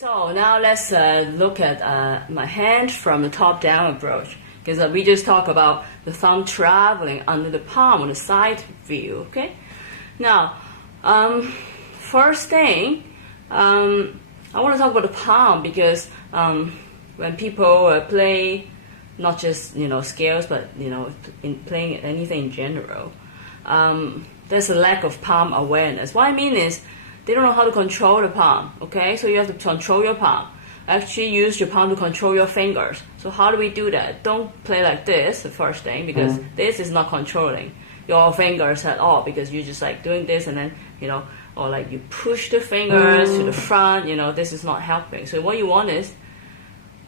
So now let's look at my hand from the top-down approach, because we just talked about the thumb traveling under the palm on the side view. Okay. Now, first thing, I want to talk about the palm because when people play, not just scales, but in playing anything in general, there's a lack of palm awareness. What I mean is, they don't know how to control the palm, okay? So you have to control your palm. Actually use your palm to control your fingers. So how do we do that? Don't play like this, the first thing, because this is not controlling your fingers at all, because you're just like doing this and then, or like you push the fingers to the front, this is not helping. So what you want is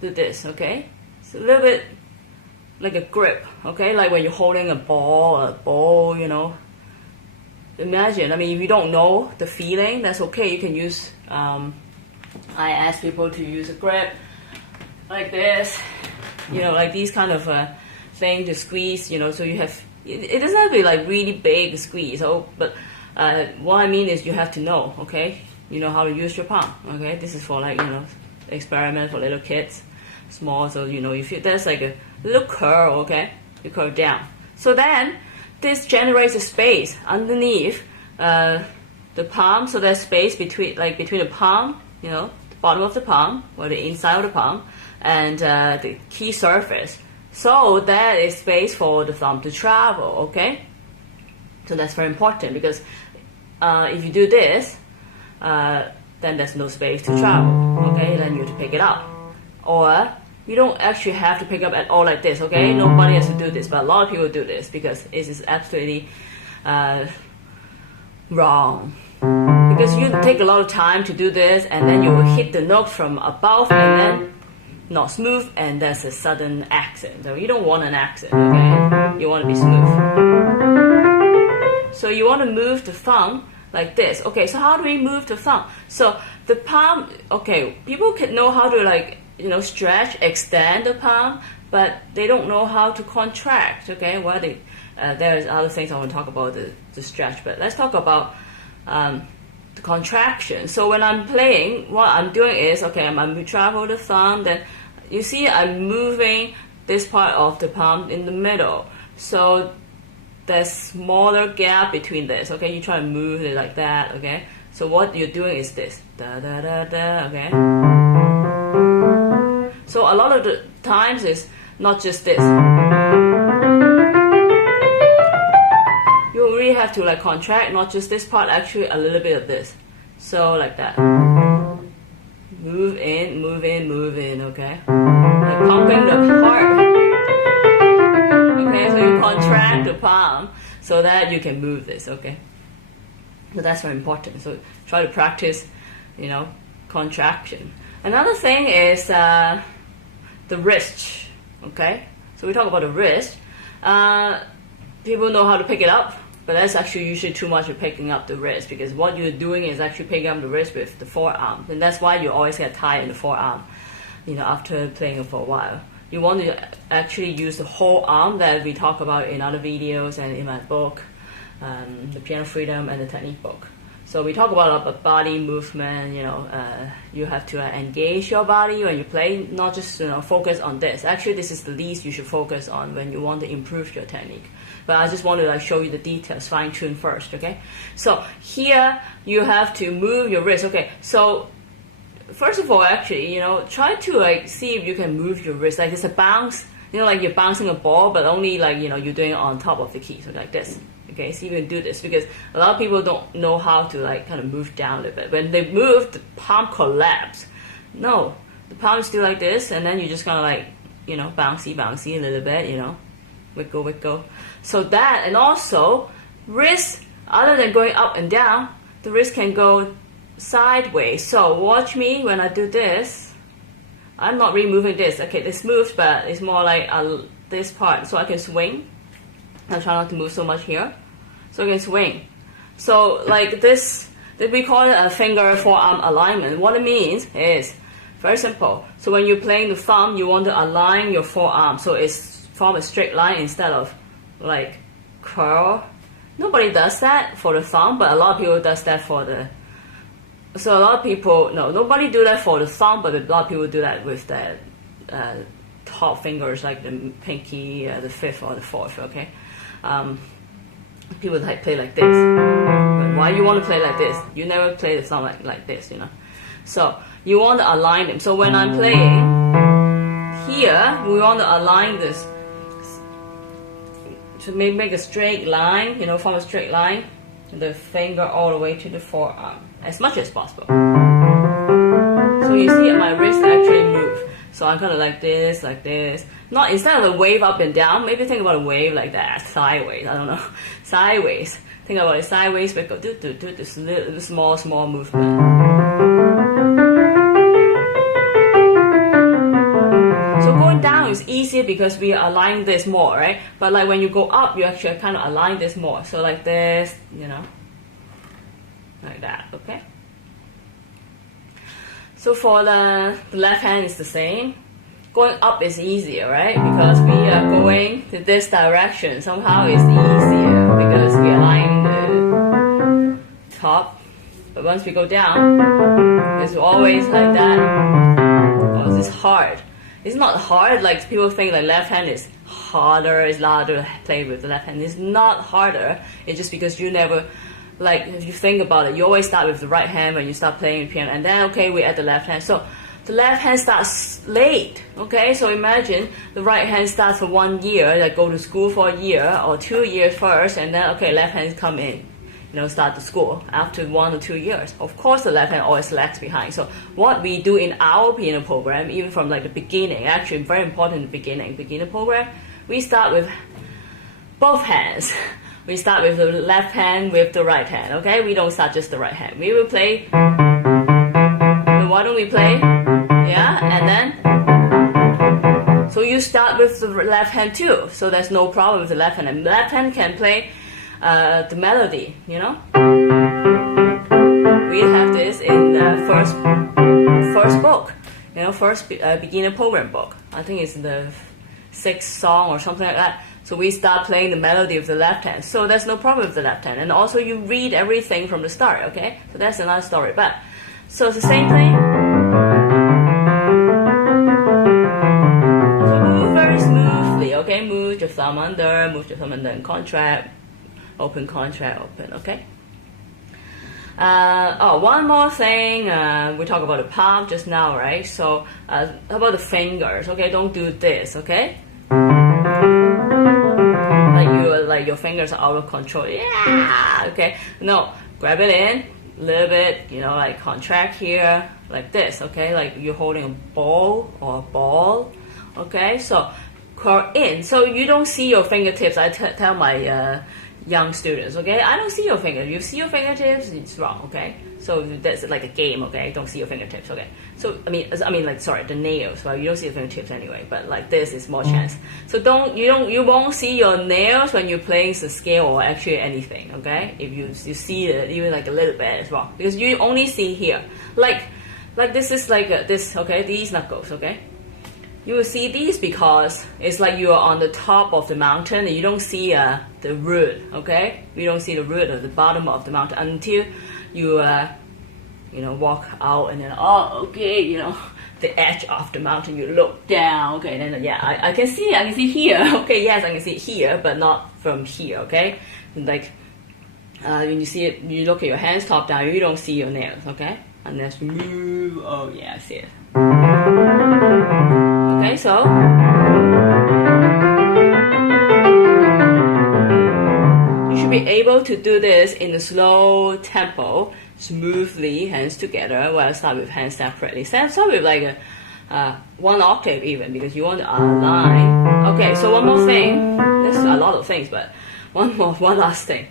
do this, okay? It's a little bit like a grip, okay? Like when you're holding a bowl, Imagine, if you don't know the feeling, that's okay. You can use, I ask people to use a grip like this, like these kind of thing to squeeze, so you have, it doesn't have to be like really big squeeze, but what I mean is you have to know, okay? You know how to use your palm, okay? This is for like, experiment for little kids, small, so you feel there's like a little curl, okay? You curl down. So then, this generates a space underneath the palm, so there's space between the palm, the bottom of the palm, or the inside of the palm, and the key surface. So that is space for the thumb to travel, okay? So that's very important, because if you do this, then there's no space to travel, okay? Then you have to pick it up. Or you don't actually have to pick up at all like this, okay? Nobody has to do this, but a lot of people do this because it is absolutely wrong. Because you take a lot of time to do this, and then you will hit the note from above and then not smooth, and there's a sudden accent. So you don't want an accent, okay? You want to be smooth. So you want to move the thumb like this. Okay, so how do we move the thumb? So the palm, okay, people can know how to stretch, extend the palm, but they don't know how to contract, okay? Well, there's other things I want to talk about, the stretch, but let's talk about the contraction. So when I'm playing, what I'm doing is, okay, I'm travel the thumb, then you see I'm moving this part of the palm in the middle. So there's smaller gap between this, okay? You try to move it like that, okay? So what you're doing is this, da-da-da-da, okay? So a lot of the times it's not just this. You really have to contract, not just this part, actually a little bit of this. So like that. Move in, move in, move in, okay? Like pumping the heart. Okay, so you contract the palm so that you can move this, okay? So that's very important. So try to practice, contraction. Another thing is the wrist, okay? So we talk about the wrist. People know how to pick it up, but that's actually usually too much of picking up the wrist, because what you're doing is actually picking up the wrist with the forearm, and that's why you always get tired in the forearm, after playing it for a while. You want to actually use the whole arm that we talk about in other videos and in my book, the Piano Freedom and the Technique book. So we talk about body movement, you have to engage your body when you play, not just focus on this. Actually, this is the least you should focus on when you want to improve your technique. But I just want to show you the details, fine tune first, okay? So here you have to move your wrist, okay? So first of all, actually, try to see if you can move your wrist. Like it's a bounce, like you're bouncing a ball, but only you're doing it on top of the key, so like this. Okay, so you can do this, because a lot of people don't know how to kind of move down a little bit. When they move, the palm collapse. No, the palm is still like this, and then you just kind of bouncy a little bit, wiggle, wiggle. So that, and also wrist, other than going up and down, the wrist can go sideways. So watch me when I do this. I'm not really moving this. Okay, this moves, but it's more like this part, so I can swing. I try not to move so much here, so I can swing. So like this, we call it a finger forearm alignment. What it means is very simple. So when you're playing the thumb, you want to align your forearm so it's form a straight line instead of curl. Nobody does that for the thumb, but a lot of people does that for the So a lot of people, no, nobody do that for the thumb, but a lot of people do that with the top fingers, like the pinky, the fifth or the fourth. Okay, people play like this. But why you want to play like this? You never play the thumb like this, you know. So you want to align them. So when I'm playing here, we want to align this to make a straight line, you know, form a straight line, the finger all the way to the forearm, as much as possible. So you see my wrist actually move. So I'm kind of like this, Not instead of a wave up and down, maybe think about a wave like that, sideways, I don't know, sideways. Think about it sideways, but go do this little small movement. So going down is easier because we align this more, right? But like when you go up, you actually kind of align this more. So like this, you know, like that, okay? So for the left hand is the same. Going up is easier, right? Because we are going to this direction. Somehow it's easier because we align the top. But once we go down, it's always like that. Oh, it's hard. It's not hard like people think like left hand is harder, it's harder to play with the left hand. It's not harder. It's just because you never, like if you think about it, you always start with the right hand when you start playing the piano, and then okay, we add the left hand. So the left hand starts late, okay? So imagine the right hand starts for 1 year, like go to school for a year or 2 years first, and then okay, left hands come in, you know, start the school after 1 or 2 years. Of course, the left hand always lags behind. So what we do in our piano program, even from like the beginning, actually very important in the beginner program, we start with both hands. We start with the left hand with the right hand, okay? We don't start just the right hand. We will play. So why don't we play? Yeah, and then, so you start with the left hand too. So there's no problem with the left hand. And the left hand can play the melody, you know. We have this in the first book, you know, first beginner program book. I think it's the 6th song or something like that. So we start playing the melody of the left hand. So there's no problem with the left hand. And also you read everything from the start, okay? So that's another story. But so it's the same thing. So move very smoothly, okay? Move your thumb under, and contract, open, okay? One more thing, we talked about the palm just now, right? So how about the fingers, okay? Don't do this, okay? Like your fingers are out of control, yeah, okay? No, grab it in, a little bit, you know, like contract here, like this, okay? Like you're holding a bowl or a ball, okay? So curl in, so you don't see your fingertips. I tell my young students, okay, I don't see your fingers. You see your fingertips, it's wrong, okay? So that's like a game, okay? Don't see your fingertips, okay? So I mean, like, sorry, the nails. Well, you don't see the fingertips anyway, but like this is more chance. So you won't see your nails when you're playing the scale or actually anything, okay? If you see it even like a little bit as well, because you only see here, like this is like this, okay? These knuckles, okay? You will see these because it's like you are on the top of the mountain and you don't see the root, okay? You don't see the root or the bottom of the mountain until you, you know, walk out and then, oh, okay, you know, the edge of the mountain, you look down, okay? Then, yeah, I can see here, okay? Yes, I can see it here, but not from here, okay? Like, when you see it, you look at your hands top down, you don't see your nails, okay? Unless you move, oh yeah, I see it. Okay, so you should be able to do this in a slow tempo, smoothly, hands together. Well, start with hands separately. Start with like a 1 octave even, because you want to align. Okay, so one more thing. There's a lot of things, but one last thing.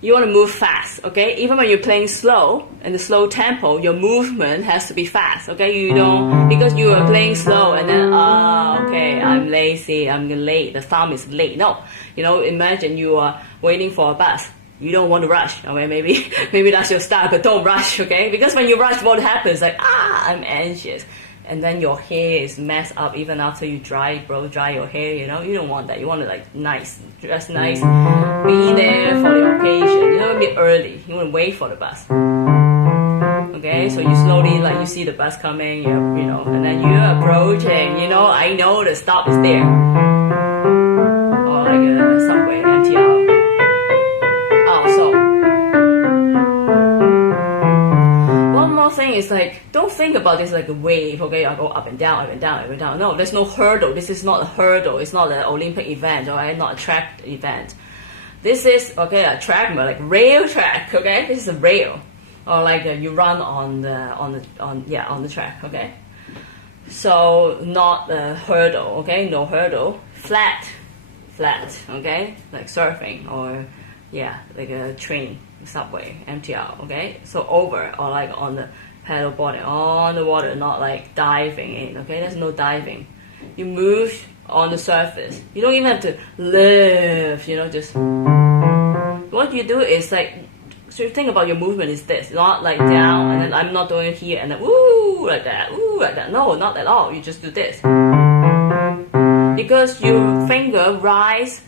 You want to move fast, okay? Even when you're playing slow, in the slow tempo, your movement has to be fast, okay? You don't, because you are playing slow and then, okay, I'm lazy, I'm late, the thumb is late. No, you know, imagine you are waiting for a bus. You don't want to rush, okay? Maybe that's your style, but don't rush, okay? Because when you rush, what happens? Like, I'm anxious. And then your hair is messed up even after you dry your hair, you know? You don't want that. You want to like nice, dress nice, be there for the occasion. You don't want to be early. You want to wait for the bus. Okay, so you slowly, like, you see the bus coming, you know, and then you're approaching, you know, I know the stop is there. Or like a subway, MTR. Also, one more thing is, like, don't think about this like a wave, okay? I go up and down, up and down, up and down. No, there's no hurdle. This is not a hurdle. It's not an Olympic event, alright? Not a track event. This is, okay, a track, but like rail track, okay? This is a rail. Or like you run on the track, okay? So not a hurdle, okay? No hurdle. Flat, okay? Like surfing or like a train, subway, MTR, okay? So over or like on the paddle boarding, on the water, not like diving in, okay? There's no diving. You move on the surface. You don't even have to lift, you know, just what you do is like, so you think about your movement is this, not like down, and then I'm not doing it here, and then ooh, like that, ooh, like that. No, not at all. You just do this. Because your finger rise,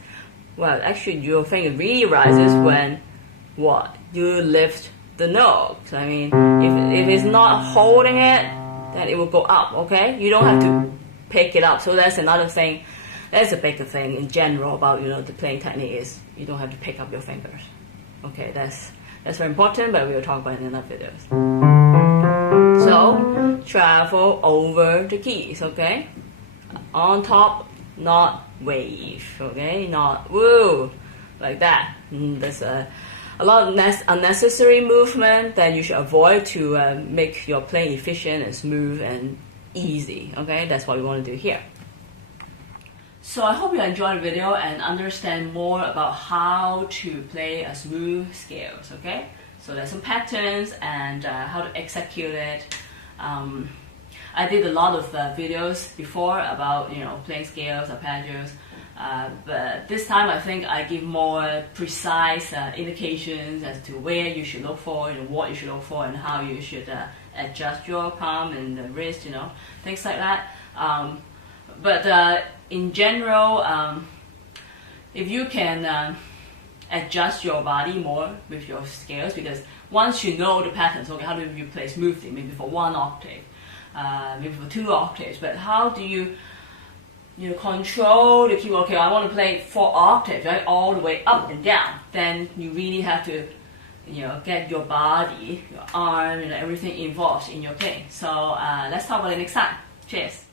well, actually your finger really rises when, what? You lift the nose. I mean, if it's not holding it, then it will go up, okay? You don't have to pick it up. So that's another thing. That's a bigger thing in general about, you know, the playing technique is you don't have to pick up your fingers. Okay, that's very important, but we'll talk about it in another videos. So, travel over the keys, okay? On top, not wave, okay? Not woo, like that. There's a lot of unnecessary movement that you should avoid to make your playing efficient and smooth and easy, okay? That's what we want to do here. So I hope you enjoyed the video and understand more about how to play a smooth scales, okay? So there's some patterns and how to execute it. I did a lot of videos before about, you know, playing scales, arpeggios, but this time I think I give more precise indications as to where you should look for, you know, what you should look for, and how you should adjust your palm and the wrist, you know, things like that. But in general, if you can adjust your body more with your scales, because once you know the patterns, okay, how do you play smoothly, maybe for 1 octave, maybe for 2 octaves, but how do you control the keyboard? Okay, I want to play 4 octaves, right, all the way up and down. Then you really have to, you know, get your body, your arm, and everything involved in your playing. So let's talk about it next time. Cheers.